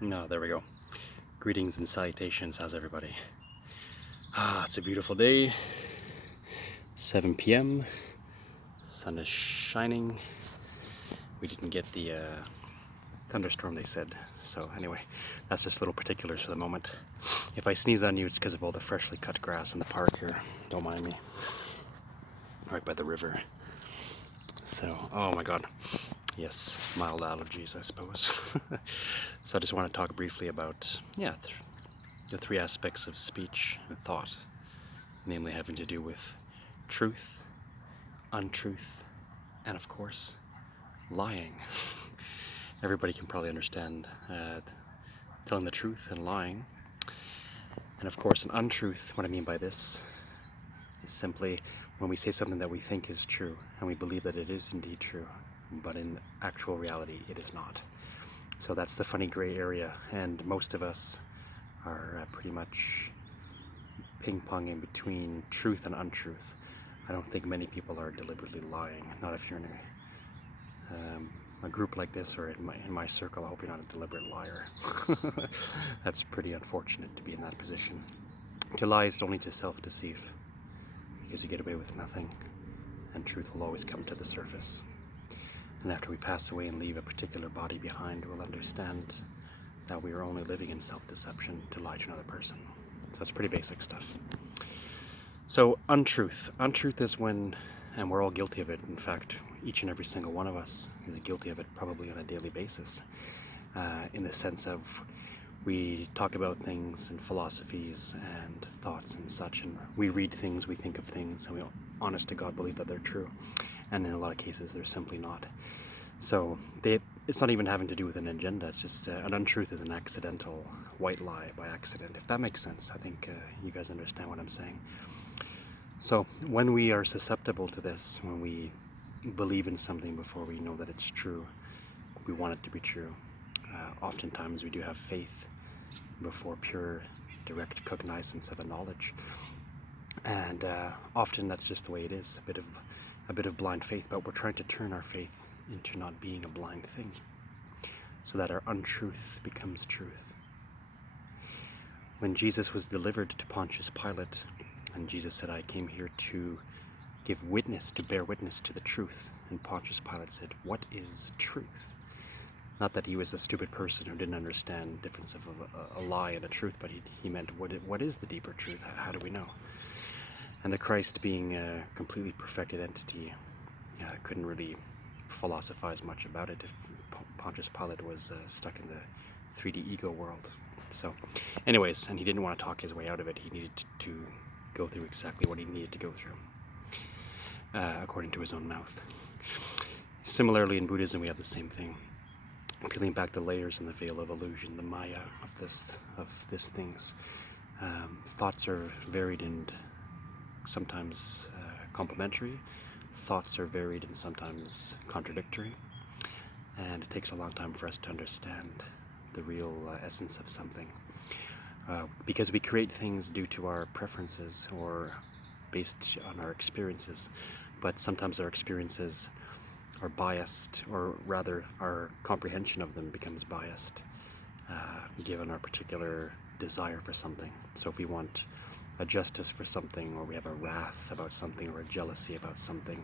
No, there we go. Greetings and salutations. How's everybody? It's a beautiful day. 7 p.m. Sun is shining. We didn't get the thunderstorm they said. So anyway, that's just little particulars for the moment. If I sneeze on you, it's because of all the freshly cut grass in the park here. Don't mind me. Right by the river. So, oh my God. Yes, mild allergies, I suppose. So I just want to talk briefly about, the three aspects of speech and thought, namely having to do with truth, untruth, and of course, lying. Everybody can probably understand telling the truth and lying. And of course, an untruth, what I mean by this, is simply when we say something that we think is true and we believe that it is indeed true, but in actual reality, it is not. So that's the funny gray area, and most of us are pretty much ping-ponging between truth and untruth. I don't think many people are deliberately lying, not if you're in a group like this or in my circle. I hope you're not a deliberate liar. That's pretty unfortunate to be in that position. To lie is only to self-deceive, because you get away with nothing, and truth will always come to the surface. And after we pass away and leave a particular body behind, we'll understand that we are only living in self-deception to lie to another person. So it's pretty basic stuff. So untruth. Untruth is when, and we're all guilty of it, in fact, each and every single one of us is guilty of it probably on a daily basis, in the sense of we talk about things and philosophies and thoughts and such, and we read things, we think of things, and we honest to God believe that they're true. And in a lot of cases, they're simply not. So it's not even having to do with an agenda. It's just an untruth is an accidental white lie by accident, if that makes sense. I think you guys understand what I'm saying. So when we are susceptible to this, when we believe in something before we know that it's true, we want it to be true. Oftentimes we do have faith before pure, direct cognizance of a knowledge. And often that's just the way it is, a bit of blind faith, but we're trying to turn our faith into not being a blind thing, so that our untruth becomes truth. When Jesus was delivered to Pontius Pilate, and Jesus said, I came here to give witness, to bear witness to the truth, and Pontius Pilate said, what is truth? Not that he was a stupid person who didn't understand the difference of a lie and a truth, but he meant, what is the deeper truth? How do we know? And the Christ, being a completely perfected entity, couldn't really philosophize much about it if Pontius Pilate was stuck in the 3D ego world. So anyways, and he didn't want to talk his way out of it. He needed to go through exactly what he needed to go through, according to his own mouth. Similarly, in Buddhism, we have the same thing. Peeling back the layers in the veil of illusion, the maya of this things. Thoughts are varied and sometimes complementary. Thoughts are varied and sometimes contradictory. And it takes a long time for us to understand the real essence of something. Because we create things due to our preferences or based on our experiences. But sometimes our experiences are biased, or rather our comprehension of them becomes biased, given our particular desire for something. So if we want a justice for something, or we have a wrath about something, or a jealousy about something,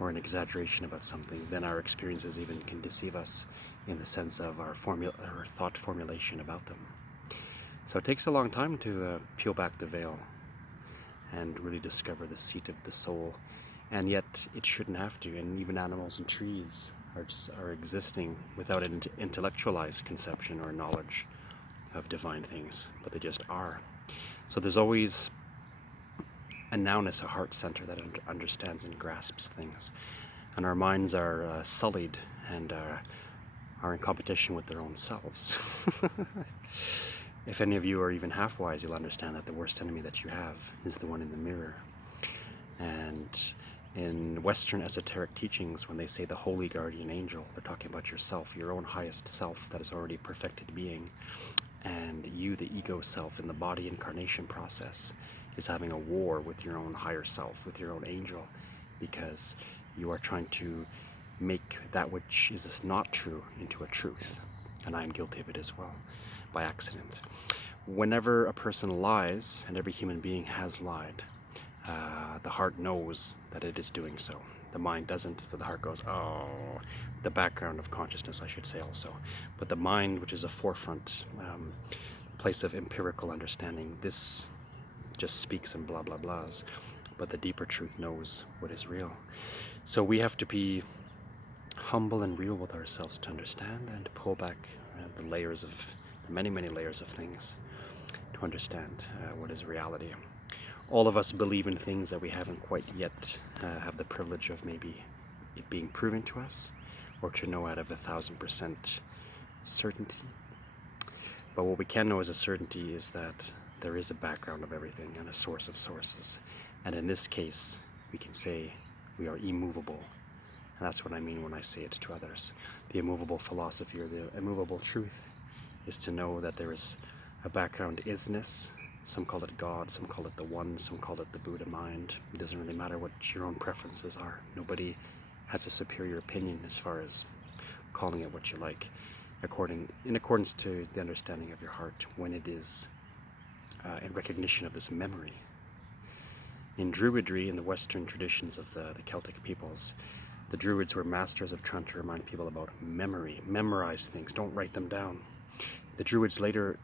or an exaggeration about something, then our experiences even can deceive us in the sense of our thought formulation about them. So it takes a long time to peel back the veil and really discover the seat of the soul. And yet it shouldn't have to, and even animals and trees are existing without an intellectualized conception or knowledge of divine things, but they just are. So there's always a nowness, a heart center that understands and grasps things. And our minds are sullied and are in competition with their own selves. If any of you are even half wise, you'll understand that the worst enemy that you have is the one in the mirror. And in Western esoteric teachings, when they say the holy guardian angel, they're talking about yourself, your own highest self that is already perfected being. And you, the ego self in the body incarnation process, is having a war with your own higher self, with your own angel, because you are trying to make that which is not true into a truth. and I am guilty of it as well, by accident. Whenever a person lies, and every human being has lied, the heart knows that it is doing so. The mind doesn't, but the heart goes, oh, the background of consciousness, I should say also. But the mind, which is a forefront, place of empirical understanding, this just speaks in blah blah blahs, but the deeper truth knows what is real. So we have to be humble and real with ourselves to understand and to pull back the layers of the many layers of things to understand what is reality. All of us believe in things that we haven't quite yet have the privilege of maybe it being proven to us, or to know out of 1,000% certainty. But what we can know as a certainty is that there is a background of everything and a source of sources. And in this case, we can say we are immovable. And that's what I mean when I say it to others. The immovable philosophy, or the immovable truth, is to know that there is a background isness. Some call it God, some call it the One, some call it the Buddha mind. It doesn't really matter what your own preferences are. Nobody has a superior opinion as far as calling it what you like, in accordance to the understanding of your heart, when it is in recognition of this memory. In Druidry, in the Western traditions of the Celtic peoples, the Druids were masters of trying to remind people about memory. Memorize things, don't write them down. The Druids later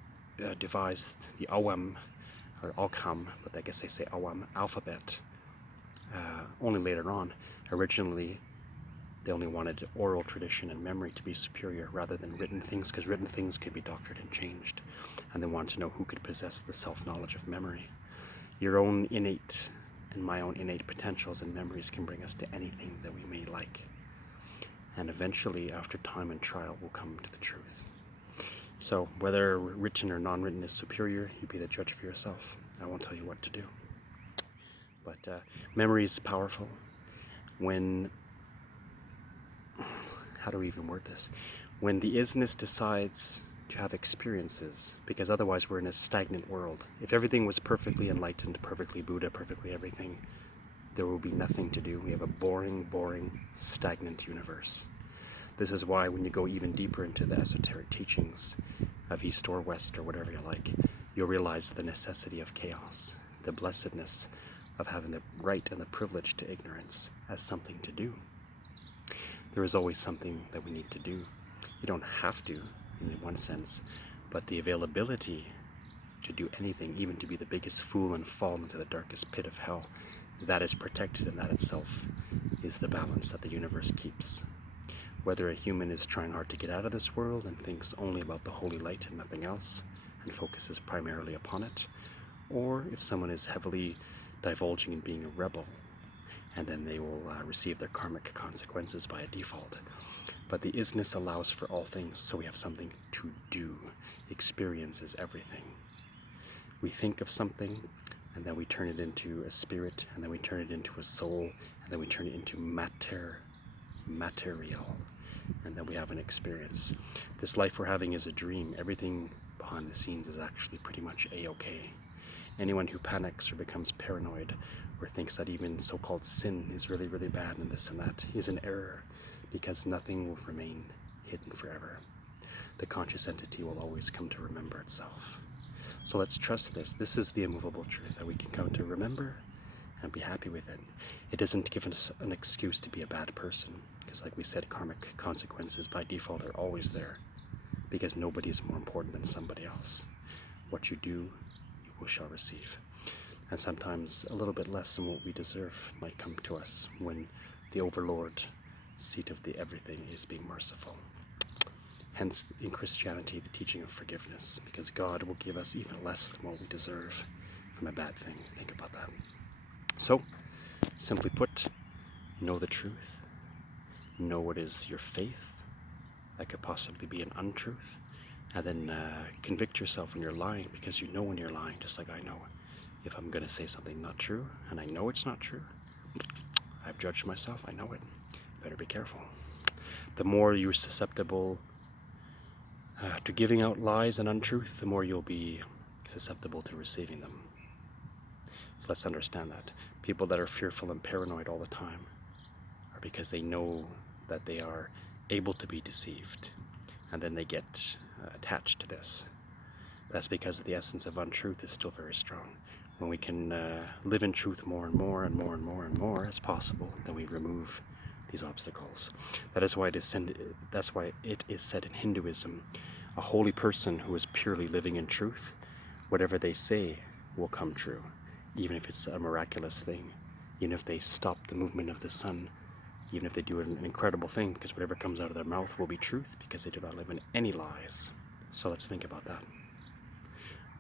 devised the Awam, or Alcham, but I guess they say Awam, alphabet, only later on. Originally, they only wanted oral tradition and memory to be superior rather than written things, because written things could be doctored and changed. And they wanted to know who could possess the self-knowledge of memory. Your own innate and my own innate potentials and memories can bring us to anything that we may like. And eventually, after time and trial, we'll come to the truth. So whether written or non-written is superior, you be the judge for yourself. I won't tell you what to do. But memory is powerful. When, how do we even word this? When the isness decides to have experiences, because otherwise we're in a stagnant world. If everything was perfectly enlightened, perfectly Buddha, perfectly everything, there will be nothing to do. We have a boring, stagnant universe. This is why when you go even deeper into the esoteric teachings of East or West or whatever you like, you'll realize the necessity of chaos, the blessedness of having the right and the privilege to ignorance as something to do. There is always something that we need to do. You don't have to, in one sense, but the availability to do anything, even to be the biggest fool and fall into the darkest pit of hell, that is protected, and that itself is the balance that the universe keeps. Whether a human is trying hard to get out of this world and thinks only about the holy light and nothing else, and focuses primarily upon it, or if someone is heavily divulging and being a rebel, and then they will receive their karmic consequences by a default. But the isness allows for all things, so we have something to do. Experience is everything. We think of something, and then we turn it into a spirit, and then we turn it into a soul, and then we turn it into material, and then we have an experience. This life we're having is a dream. Everything behind the scenes is actually pretty much a-okay. Anyone who panics or becomes paranoid or thinks that even so-called sin is really bad and this and that is an error, because nothing will remain hidden forever. The conscious entity will always come to remember itself. So let's trust this. This is the immovable truth that we can come to remember and be happy with it. It doesn't give us an excuse to be a bad person, because like we said, karmic consequences by default are always there, because nobody is more important than somebody else. What you do, you shall receive. And sometimes a little bit less than what we deserve might come to us when the overlord, seat of the everything, is being merciful. Hence, in Christianity, the teaching of forgiveness, because God will give us even less than what we deserve from a bad thing. Think about that. So, simply put, know the truth. Know what is your faith. That could possibly be an untruth. And then convict yourself when you're lying, because you know when you're lying, just like I know. If I'm going to say something not true, and I know it's not true, I've judged myself, I know it. Better be careful. The more you're susceptible to giving out lies and untruth, the more you'll be susceptible to receiving them. So let's understand that. People that are fearful and paranoid all the time are because they know that they are able to be deceived. and then they get attached to this. That's because the essence of untruth is still very strong. When we can live in truth more and more and more and more and more as possible, then we remove these obstacles. That's why it is said in Hinduism, a holy person who is purely living in truth, whatever they say will come true, even if it's a miraculous thing, even if they stop the movement of the sun, even if they do an incredible thing, because whatever comes out of their mouth will be truth, because they do not live in any lies. So let's think about that.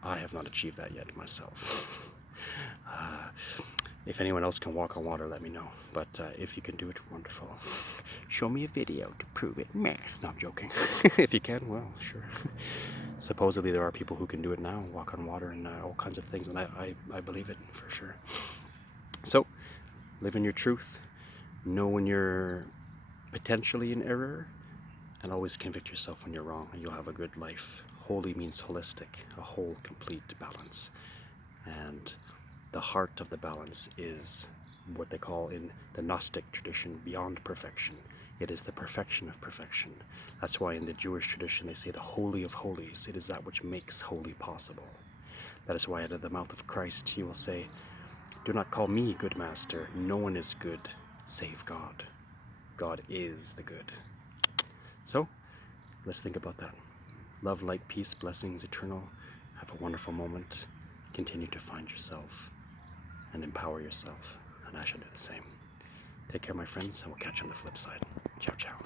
I have not achieved that yet myself. If anyone else can walk on water, let me know. But if you can do it, wonderful. Show me a video to prove it. Meh. No, I'm joking. If you can, well, sure. Supposedly there are people who can do it now, walk on water and all kinds of things, and I believe it for sure. So, live in your truth. Know when you're potentially in error, and always convict yourself when you're wrong, and you'll have a good life. Holy means holistic, a whole, complete balance. And the heart of the balance is what they call in the Gnostic tradition beyond perfection. It is the perfection of perfection. That's why in the Jewish tradition they say the Holy of Holies. It is that which makes holy possible. That is why out of the mouth of Christ he will say, "Do not call me good master. No one is good save God. God is the good." So, let's think about that. Love, light, peace, blessings, eternal. Have a wonderful moment. Continue to find yourself and empower yourself. And I shall do the same. Take care, my friends, and we'll catch you on the flip side. Ciao, ciao.